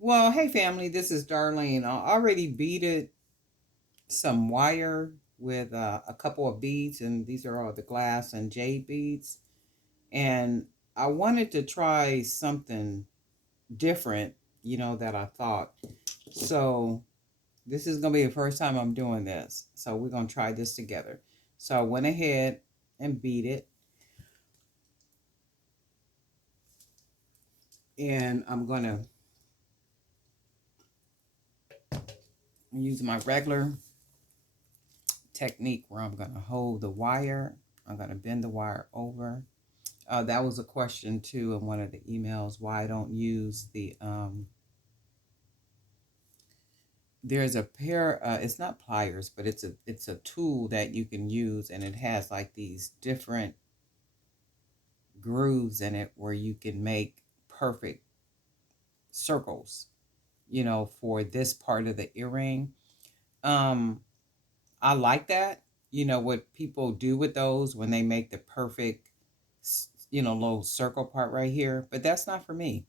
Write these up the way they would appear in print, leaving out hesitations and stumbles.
Well, hey family, this is Darlene. I already beaded some wire with a couple of beads, and these are all the glass and jade beads. And I wanted to try something different, that I thought. So this is gonna be the first time I'm doing this. So we're gonna try this together. So I went ahead and beat it, and I'm gonna use my regular technique where I'm gonna hold the wire. I'm gonna bend the wire over. That was a question too in one of the emails, why I don't use the there's a pair, it's not pliers, but it's a tool that you can use, and it has like these different grooves in it where you can make perfect circles, for this part of the earring. um I like that, what people do with those when they make the perfect little circle part right here, but that's not for me.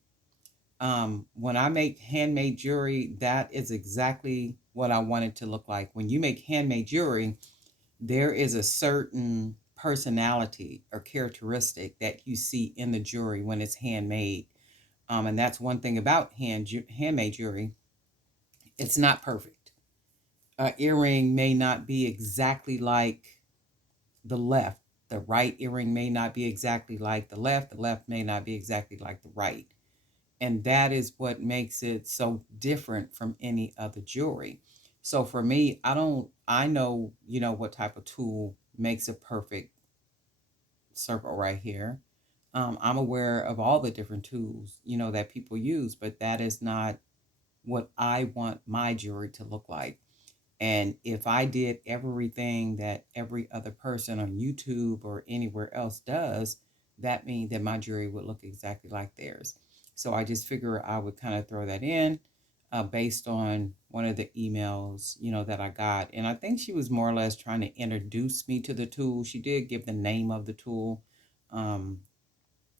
When I make handmade jewelry, that is exactly what I want it to look like. When you make handmade jewelry, there is a certain personality or characteristic that you see in the jewelry when it's handmade. And that's one thing about handmade jewelry. It's not perfect. An earring may not be exactly like the left. The right earring may not be exactly like the left. The left may not be exactly like the right. And that is what makes it so different from any other jewelry. So for me, I know, what type of tool makes a perfect circle right here. I'm aware of all the different tools, that people use, but that is not what I want my jewelry to look like. And if I did everything that every other person on YouTube or anywhere else does, that means that my jewelry would look exactly like theirs. So I just figure I would kind of throw that in based on one of the emails, that I got. And I think she was more or less trying to introduce me to the tool. She did give the name of the tool. Um,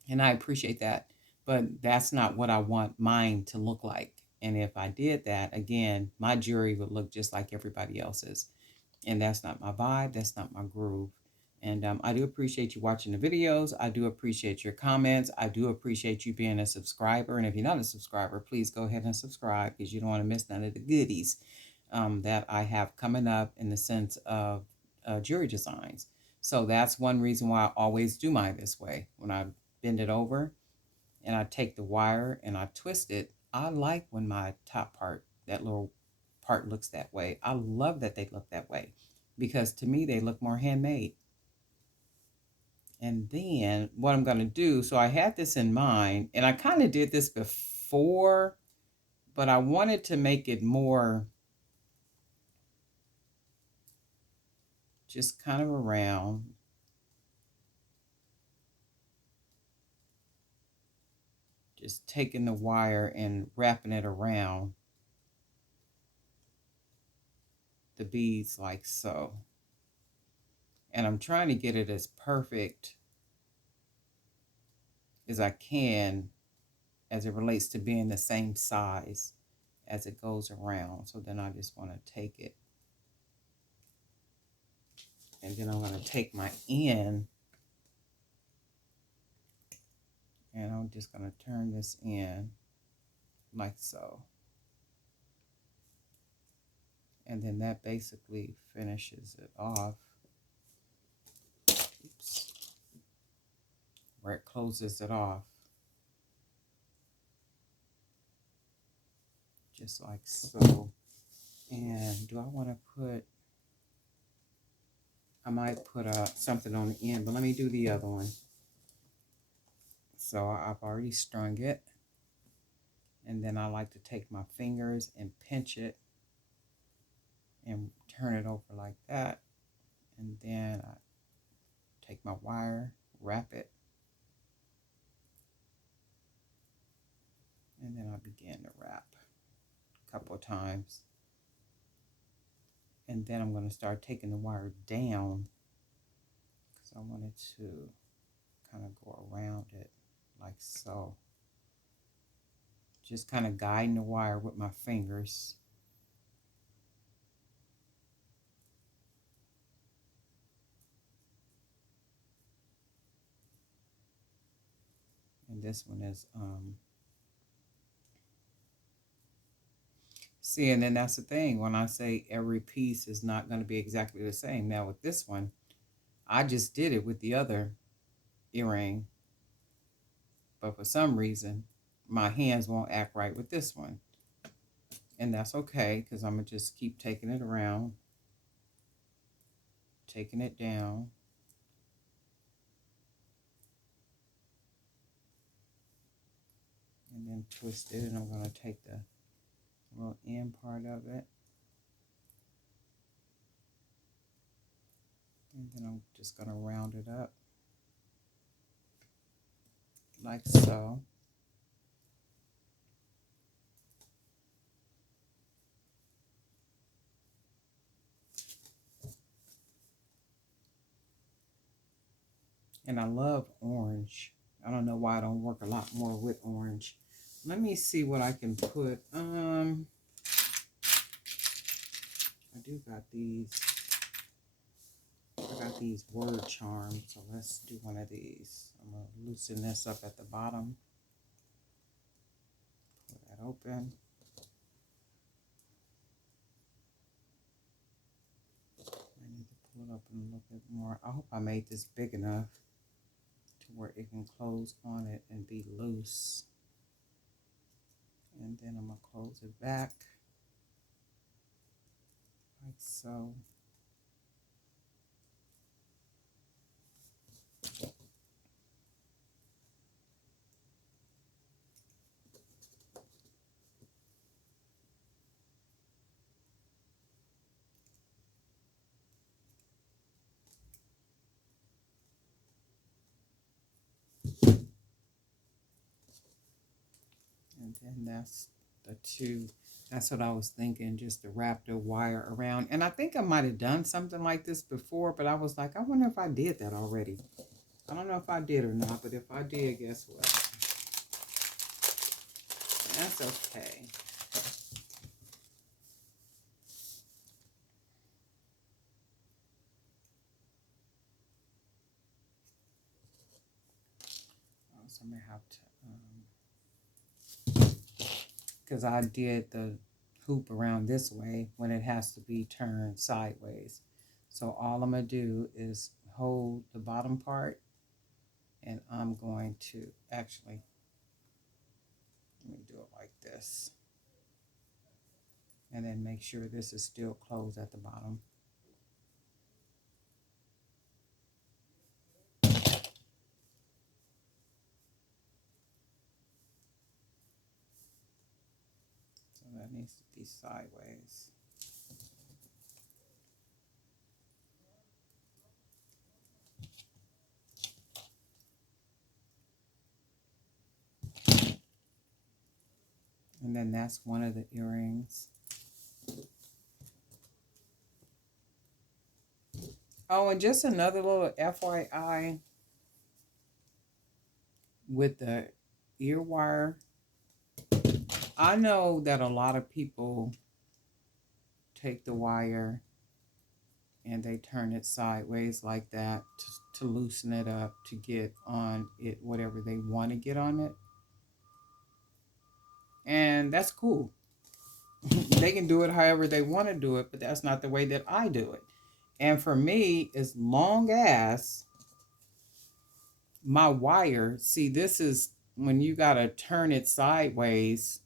and I appreciate that. But that's not what I want mine to look like. And if I did that, again, my jewelry would look just like everybody else's. And that's not my vibe. That's not my groove. And I do appreciate you watching the videos. I do appreciate your comments. I do appreciate you being a subscriber. And if you're not a subscriber, please go ahead and subscribe because you don't want to miss none of the goodies that I have coming up in the sense of jewelry designs. So that's one reason why I always do mine this way. When I bend it over and I take the wire and I twist it, I like when my top part, that little part, looks that way. I love that they look that way because to me they look more handmade. And then what I'm going to do, so I had this in mind and I kind of did this before, but I wanted to make it more just kind of around, just taking the wire and wrapping it around the beads like so. And I'm trying to get it as perfect as I can as it relates to being the same size as it goes around. So then I just want to take it, and then I'm going to take my end and I'm just going to turn this in like so. And then that basically finishes it off. Oops. Where it closes it off. Just like so. And do I want to put, I might put something on the end, but let me do the other one. So I've already strung it. And then I like to take my fingers and pinch it and turn it over like that. And then I take my wire, wrap it, and then I begin to wrap a couple of times. And then I'm going to start taking the wire down because I wanted to kind of go around it like so. Just kind of guiding the wire with my fingers. And this one is, see, and then that's the thing. When I say every piece is not going to be exactly the same. Now with this one, I just did it with the other earring. But for some reason, my hands won't act right with this one. And that's okay, because I'm going to just keep taking it around, taking it down. And then twist it, and I'm going to take the little end part of it. And then I'm just going to round it up like so. And I love orange. I don't know why I don't work a lot more with orange. Let me see what I can put. I do got these. I got these word charms, so let's do one of these. I'm going to loosen this up at the bottom. Pull that open. I need to pull it up a little bit more. I hope I made this big enough to where it can close on it and be loose. And then I'm going to close it back like so. And then that's the two. That's what I was thinking, just to wrap the wire around. And I think I might have done something like this before, but I was like, I wonder if I did that already. I don't know if I did or not, but if I did, guess what? That's okay. So I'm going to have to, because I did the hoop around this way when it has to be turned sideways. So all I'm going to do is hold the bottom part, and I'm going to actually, let me do it like this. And then make sure this is still closed at the bottom. So that needs to be sideways. And then that's one of the earrings. Oh, and just another little FYI with the ear wire. I know that a lot of people take the wire and they turn it sideways like that to loosen it up, to get on it whatever they want to get on it. And that's cool. They can do it however they want to do it, but that's not the way that I do it. And for me, as long as my wire, see, this is when you got to turn it sideways,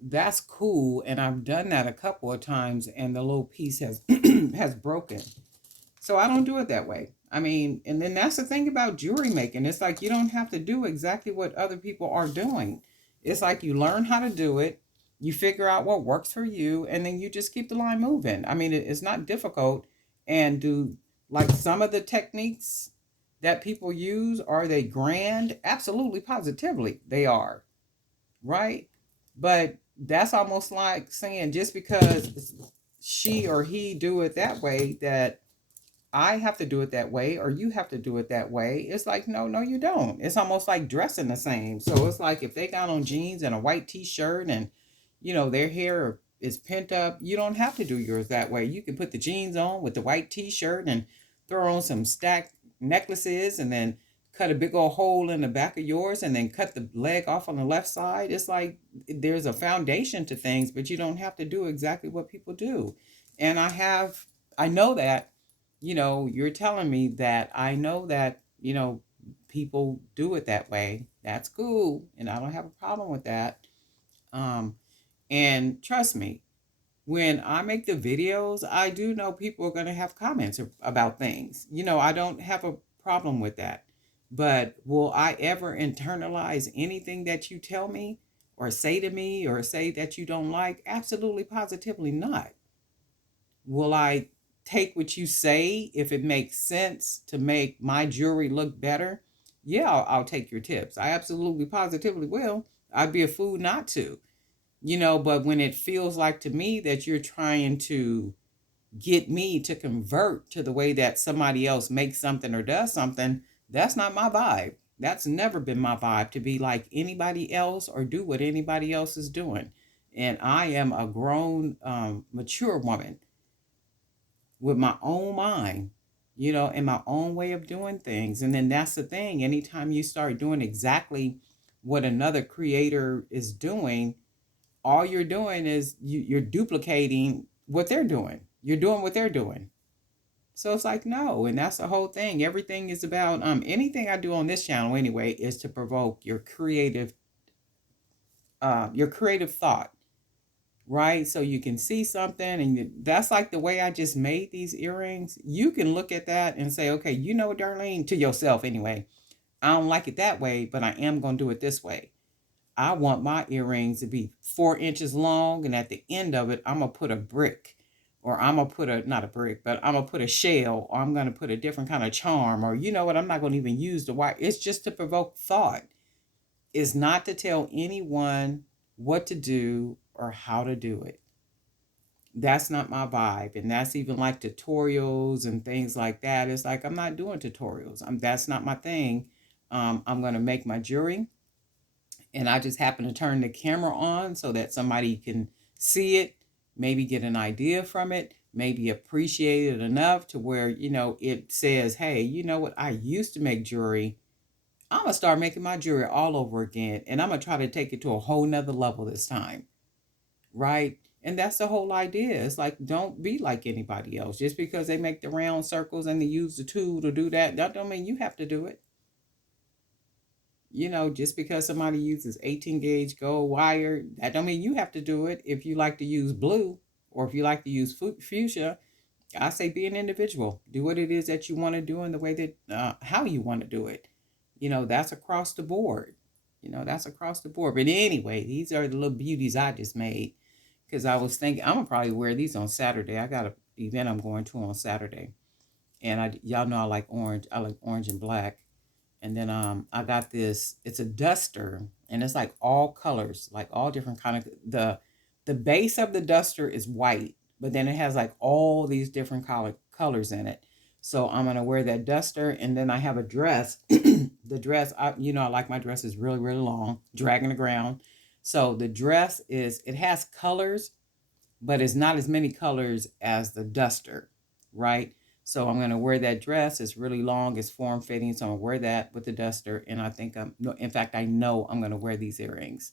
that's cool. And I've done that a couple of times, and the little piece has has broken. So I don't do it that way. I mean, and then that's the thing about jewelry making. It's like you don't have to do exactly what other people are doing. It's like you learn how to do it, you figure out what works for you, and then you just keep the line moving. I mean, it's not difficult. And do like some of the techniques that people use, are they grand? Absolutely, positively, they are. Right? But that's almost like saying just because she or he do it that way, that I have to do it that way or you have to do it that way. It's like, no, no, you don't. It's almost like dressing the same. So it's like if they got on jeans and a white t-shirt and, their hair is pent up, you don't have to do yours that way. You can put the jeans on with the white t-shirt and throw on some stacked necklaces and then cut a big old hole in the back of yours and then cut the leg off on the left side. It's like there's a foundation to things, but you don't have to do exactly what people do. And I know that, you're telling me that I know that, people do it that way. That's cool. And I don't have a problem with that. Um, and trust me, when I make the videos, I do know people are going to have comments about things. I don't have a problem with that. But will I ever internalize anything that you tell me or say to me or say that you don't like? Absolutely, positively not. Will I take what you say if it makes sense to make my jewelry look better? Yeah, I'll take your tips. I absolutely positively will. I'd be a fool not to. But when it feels like to me that you're trying to get me to convert to the way that somebody else makes something or does something, that's not my vibe. That's never been my vibe, to be like anybody else or do what anybody else is doing. And I am a grown, mature woman with my own mind, and my own way of doing things. And then that's the thing. Anytime you start doing exactly what another creator is doing, all you're doing is you're duplicating what they're doing. You're doing what they're doing. So it's like, no. And that's the whole thing. Everything is about anything I do on this channel anyway is to provoke your creative thought, right? So you can see something, and that's like the way I just made these earrings. You can look at that and say, okay, Darlene, to yourself anyway, I don't like it that way, but I am going to do it this way. I want my earrings to be 4 inches long, and at the end of it, I'm going to put a brick, or I'm going to put not a brick, but I'm going to put a shell, or I'm going to put a different kind of charm, or you know what, I'm not going to even use the white. It's just to provoke thought. It's not to tell anyone what to do or how to do it. That's not my vibe. And that's even like tutorials and things like that. It's like, I'm not doing tutorials. That's not my thing. I'm going to make my jewelry, and I just happen to turn the camera on so that somebody can see it, maybe get an idea from it, maybe appreciate it enough to where, it says, hey, you know what? I used to make jewelry. I'm going to start making my jewelry all over again. And I'm going to try to take it to a whole nother level this time. Right? And that's the whole idea. It's like, don't be like anybody else. Just because they make the round circles and they use the tool to do that, that don't mean you have to do it. Just because somebody uses 18 gauge gold wire, that don't mean you have to do it. If you like to use blue or if you like to use fuchsia, I say be an individual. Do what it is that you want to do in the way that how you want to do it. That's across the board. That's across the board. But anyway, these are the little beauties I just made, because I was thinking I'm gonna probably wear these on Saturday. I got an event I'm going to on Saturday, and y'all know I like orange. I like orange and black. And then I got this. It's a duster, and it's like all colors, like all different kind of the base of the duster is white, but then it has like all these different colors in it. So I'm gonna wear that duster, and then I have a dress. The dress, I like my dresses really really long, dragging the ground. So the dress it has colors, but it's not as many colors as the duster, right? So I'm going to wear that dress. It's really long. It's form fitting. So I'm going to wear that with the duster. And I think in fact, I know I'm going to wear these earrings.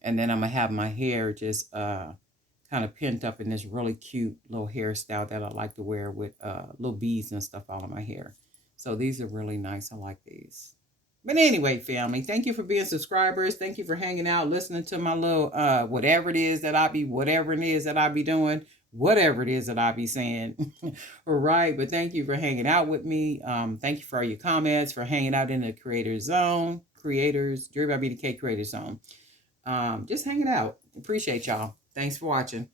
And then I'm going to have my hair just kind of pent up in this really cute little hairstyle that I like to wear with little beads and stuff all in my hair. So these are really nice. I like these. But anyway, family, thank you for being subscribers. Thank you for hanging out, listening to my little whatever it is that I be doing, whatever it is that I be saying. All right. But thank you for hanging out with me. Thank you for all your comments, for hanging out in the creator zone, Jewelry by BDK creator zone. Just hanging out. Appreciate y'all. Thanks for watching.